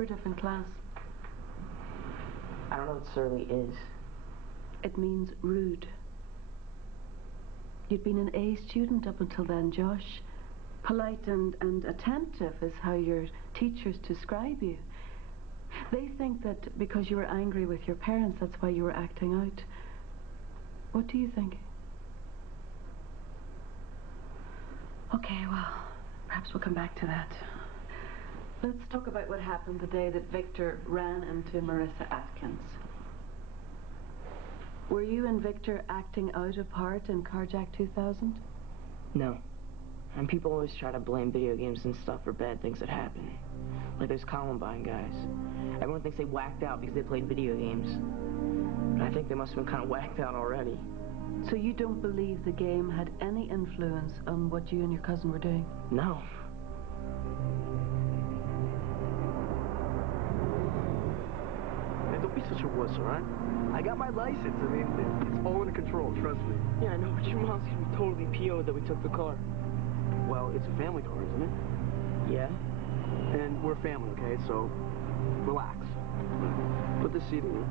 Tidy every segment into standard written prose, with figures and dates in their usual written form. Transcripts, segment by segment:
We're a different class. I don't know what surly is. It means rude. You'd been an A student up until then, Josh. Polite and attentive is how your teachers describe you. They think that because you were angry with your parents, that's why you were acting out. What do you think? Okay, well, perhaps we'll come back to that. Let's talk about what happened the day that Victor ran into Marissa Atkins. Were you and Victor acting out a part in Carjack 2000? No. And people always try to blame video games and stuff for bad things that happen. Like those Columbine guys. Everyone thinks they whacked out because they played video games. But I think they must have been kind of whacked out already. So you don't believe the game had any influence on what you and your cousin were doing? No. Man, don't be such a wuss, all right? I got my license. I mean, it's all under control, trust me. Yeah, I know, but your mom's gonna be totally PO'd that we took the car. Well, it's a family car, isn't it? Yeah? And we're family, okay? So, relax. Put the seat in.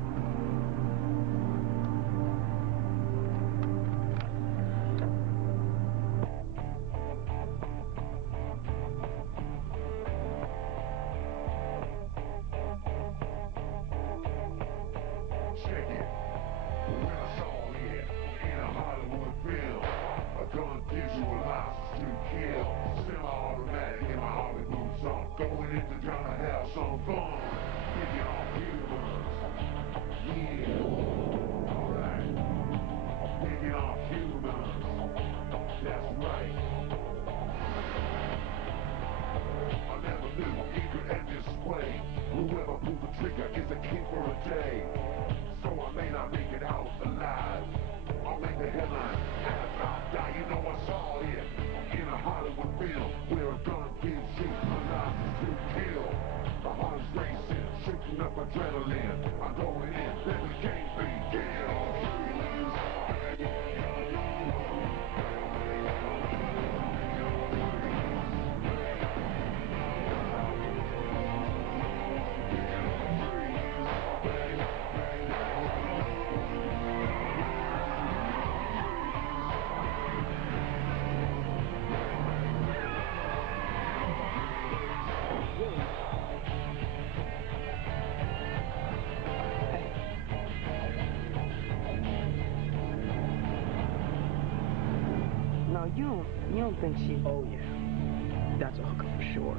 No, you don't think she... Oh, yeah. That's a hookup for sure.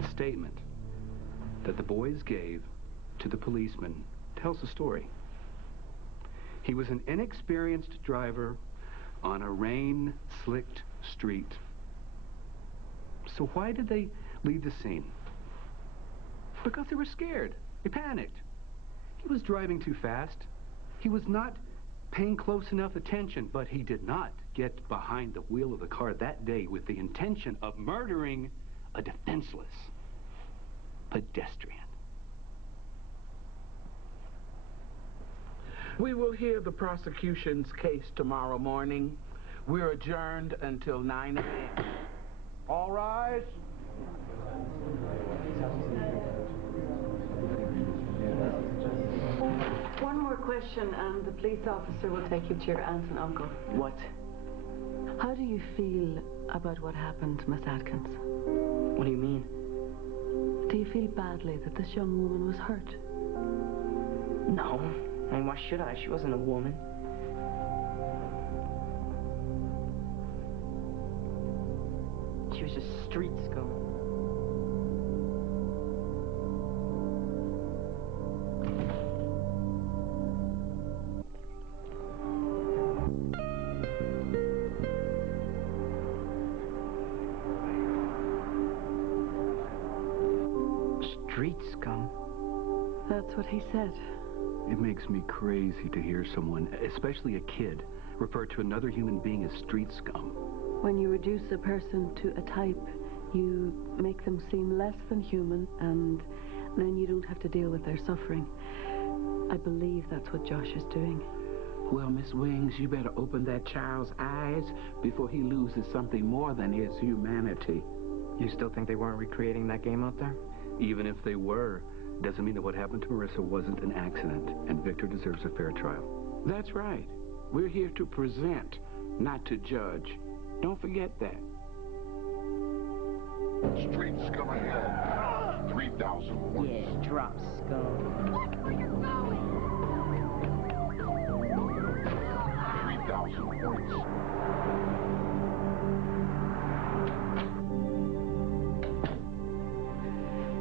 The statement that the boys gave to the policeman tells the story. He was an inexperienced driver on a rain-slicked street. So why did they leave the scene? Because they were scared. They panicked. He was driving too fast. He was not paying close enough attention, but he did not get behind the wheel of the car that day with the intention of murdering a defenseless pedestrian. We will hear the prosecution's case tomorrow morning. We're adjourned until 9 a.m. All rise. One more question, and the police officer will take you to your aunt and uncle. What? How do you feel about what happened, Miss Atkins? What do you mean? Do you feel badly that this young woman was hurt? No. I mean, why should I? She wasn't a woman. She was just street scum. Street scum? That's what he said. It makes me crazy to hear someone, especially a kid, refer to another human being as street scum. When you reduce a person to a type, you make them seem less than human, and then you don't have to deal with their suffering. I believe that's what Josh is doing. Well, Miss Wings, you better open that child's eyes before he loses something more than his humanity. You still think they weren't recreating that game out there? Even if they were, doesn't mean that what happened to Marissa wasn't an accident, and Victor deserves a fair trial. That's right. We're here to present, not to judge. Don't forget that. Streets come ahead. 3,000 points. Yeah, drop scum. Look where you're going. 3,000 points.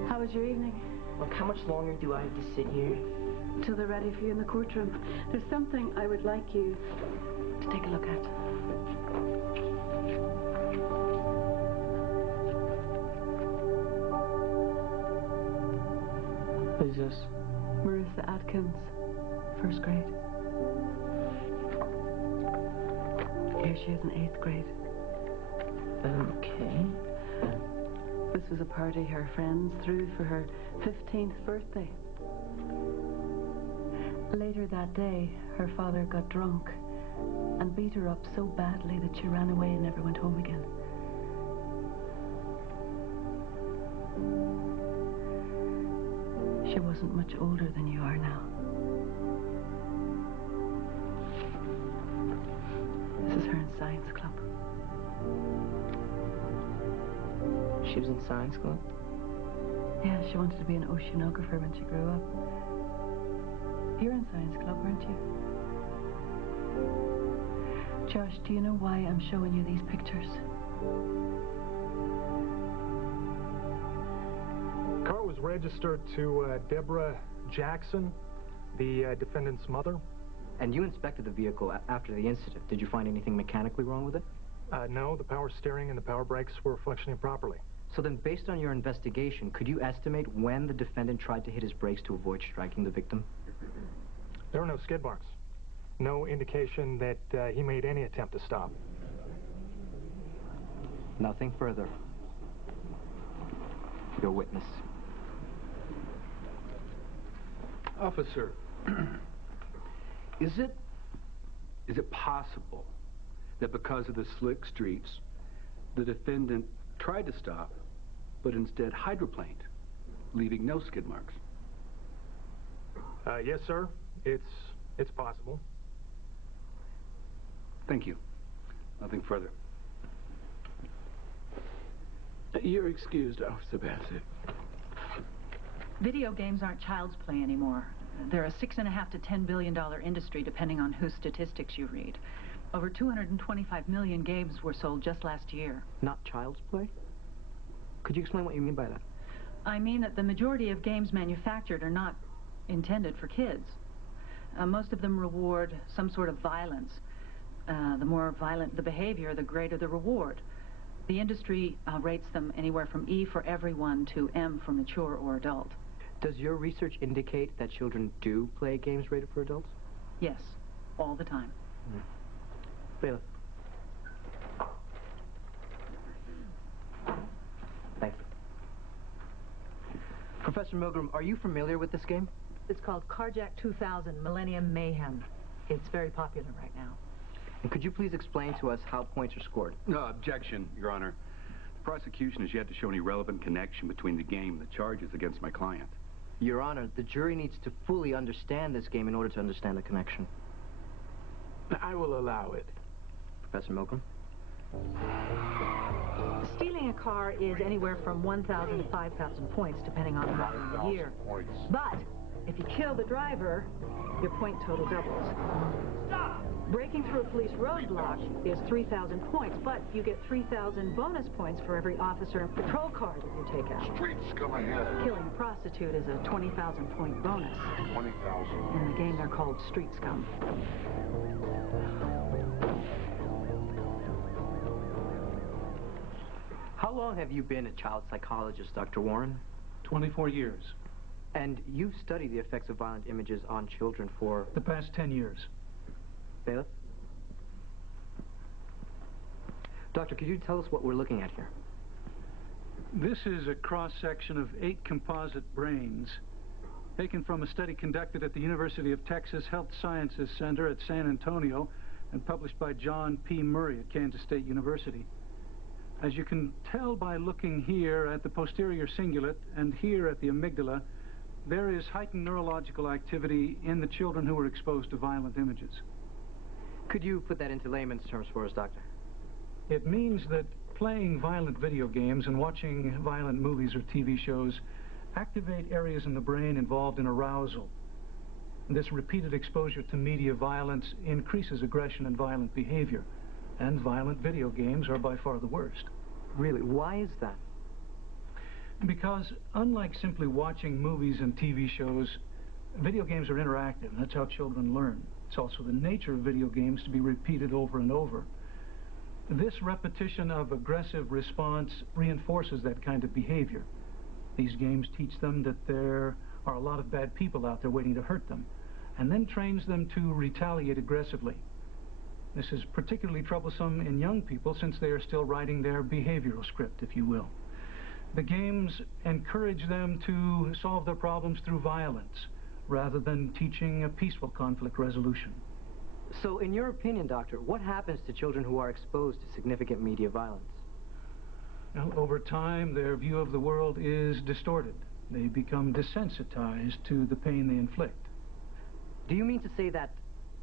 How was your evening? Look, how much longer do I have to sit here? Till they're ready for you in the courtroom. There's something I would like you to take a look at. Who's this? Marissa Atkins, first grade. Here she is in 8th grade. Okay. This was a party her friends threw for her 15th birthday. Later that day, her father got drunk and beat her up so badly that she ran away and never went home again. She wasn't much older than you are now. This is her in science club. She was in science club? Yeah, she wanted to be an oceanographer when she grew up. You're in science club, weren't you? Josh, do you know why I'm showing you these pictures? Car was registered to Deborah Jackson, the defendant's mother. And you inspected the vehicle after the incident. Did you find anything mechanically wrong with it? No, the power steering and the power brakes were functioning properly. So then, based on your investigation, could you estimate when the defendant tried to hit his brakes to avoid striking the victim? There were no skid marks. No indication that he made any attempt to stop. Nothing further. Your witness. Officer, is it possible that because of the slick streets, the defendant tried to stop, but instead hydroplaned, leaving no skid marks? Yes, sir. It's possible. Thank you. Nothing further. You're excused, Officer Bassett. Video games aren't child's play anymore. They're a $6.5 to $10 billion industry, depending on whose statistics you read. Over 225 million games were sold just last year. Not child's play? Could you explain what you mean by that? I mean that the majority of games manufactured are not intended for kids. Most of them reward some sort of violence. The more violent the behavior, the greater the reward. The industry rates them anywhere from E for everyone to M for mature or adult. Does your research indicate that children do play games rated for adults? Yes, all the time. Bailiff. Thank you. Professor Milgram, are you familiar with this game? It's called Carjack 2000 Millennium Mayhem. It's very popular right now. And could you please explain to us how points are scored? No, objection, Your Honor. The prosecution has yet to show any relevant connection between the game and the charges against my client. Your Honor, the jury needs to fully understand this game in order to understand the connection. I will allow it. Professor Milgram? Stealing a car is anywhere from 1,000 to 5,000 points, depending on the model of the year. Points. But if you kill the driver, your point total doubles. Breaking through a police roadblock is 3,000 points, but you get 3,000 bonus points for every officer and patrol car that you take out. Streets come ahead. Killing a prostitute is a 20,000 point bonus. 20,000. In the game, they're called street scum. How long have you been a child psychologist, Dr. Warren? 24 years. And you've studied the effects of violent images on children for... The past 10 years. Bailiff? Doctor, could you tell us what we're looking at here? This is a cross-section of 8 composite brains taken from a study conducted at the University of Texas Health Sciences Center at San Antonio and published by John P. Murray at Kansas State University. As you can tell by looking here at the posterior cingulate and here at the amygdala, there is heightened neurological activity in the children who were exposed to violent images. Could you put that into layman's terms for us, Doctor? It means that playing violent video games and watching violent movies or TV shows activate areas in the brain involved in arousal. This repeated exposure to media violence increases aggression and violent behavior, and violent video games are by far the worst. Really? Why is that? Because unlike simply watching movies and TV shows, video games are interactive. That's how children learn. It's also the nature of video games to be repeated over and over. This repetition of aggressive response reinforces that kind of behavior. These games teach them that there are a lot of bad people out there waiting to hurt them, and then trains them to retaliate aggressively. This is particularly troublesome in young people since they are still writing their behavioral script, if you will. The games encourage them to solve their problems through violence rather than teaching a peaceful conflict resolution. So, in your opinion, Doctor, what happens to children who are exposed to significant media violence? Well, over time, their view of the world is distorted. They become desensitized to the pain they inflict. Do you mean to say that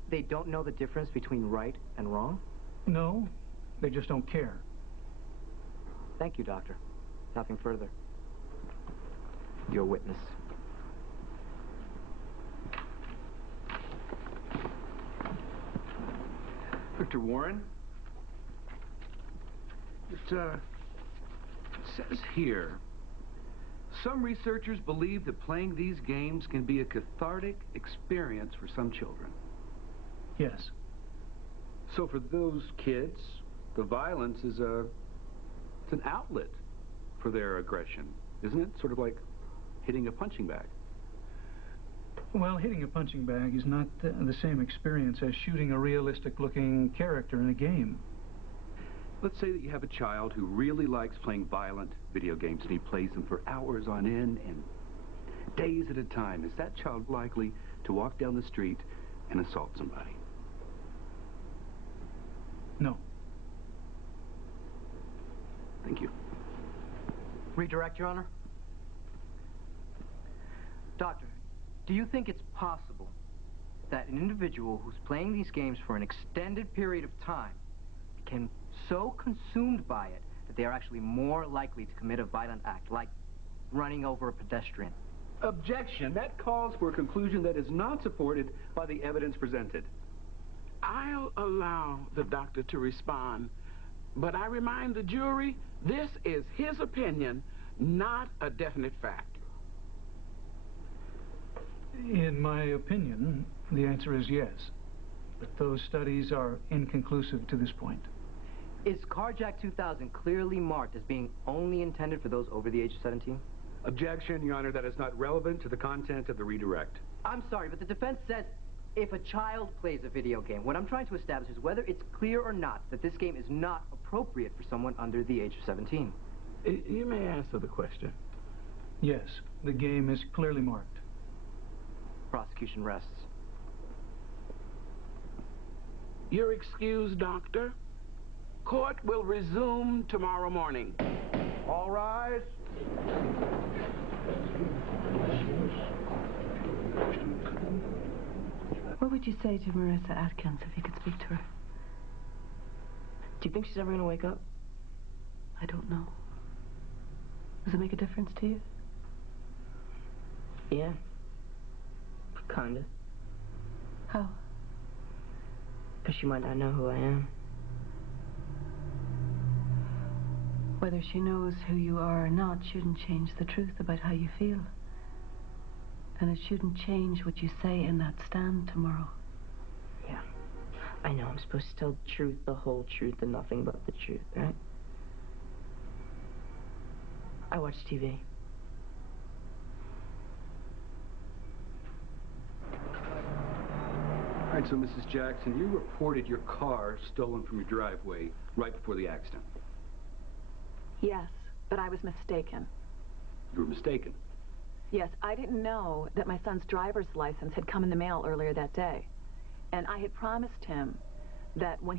they don't know the difference between right and wrong? No, they just don't care. Thank you, Doctor. Nothing further. Your witness. Dr. Warren, it says here, some researchers believe that playing these games can be a cathartic experience for some children. Yes. So for those kids, the violence is it's an outlet for their aggression, isn't it? Sort of like hitting a punching bag. Well, hitting a punching bag is not the same experience as shooting a realistic-looking character in a game. Let's say that you have a child who really likes playing violent video games, and he plays them for hours on end and days at a time. Is that child likely to walk down the street and assault somebody? No. Thank you. Redirect, Your Honor. Doctor, do you think it's possible that an individual who's playing these games for an extended period of time became so consumed by it that they are actually more likely to commit a violent act, like running over a pedestrian? Objection. That calls for a conclusion that is not supported by the evidence presented. I'll allow the doctor to respond, but I remind the jury, this is his opinion, not a definite fact. In my opinion, the answer is yes. But those studies are inconclusive to this point. Is Carjack 2000 clearly marked as being only intended for those over the age of 17? Objection, Your Honor. That is not relevant to the content of the redirect. I'm sorry, but the defense says if a child plays a video game, what I'm trying to establish is whether it's clear or not that this game is not appropriate for someone under the age of 17. You may answer the question. Yes, the game is clearly marked. Prosecution rests. You're excused, doctor. Court will resume tomorrow morning. All rise. What would you say to Marissa Atkins if you could speak to her? Do you think she's ever going to wake up? I don't know. Does it make a difference to you? Yeah. Kinda. How? Because she might not know who I am. Whether she knows who you are or not shouldn't change the truth about how you feel. And it shouldn't change what you say in that stand tomorrow. Yeah. I know I'm supposed to tell the truth, the whole truth, and nothing but the truth, right? I watch TV. All right, so Mrs. Jackson, you reported your car stolen from your driveway right before the accident. Yes, but I was mistaken. You were mistaken. Yes, I didn't know that my son's driver's license had come in the mail earlier that day. And I had promised him that when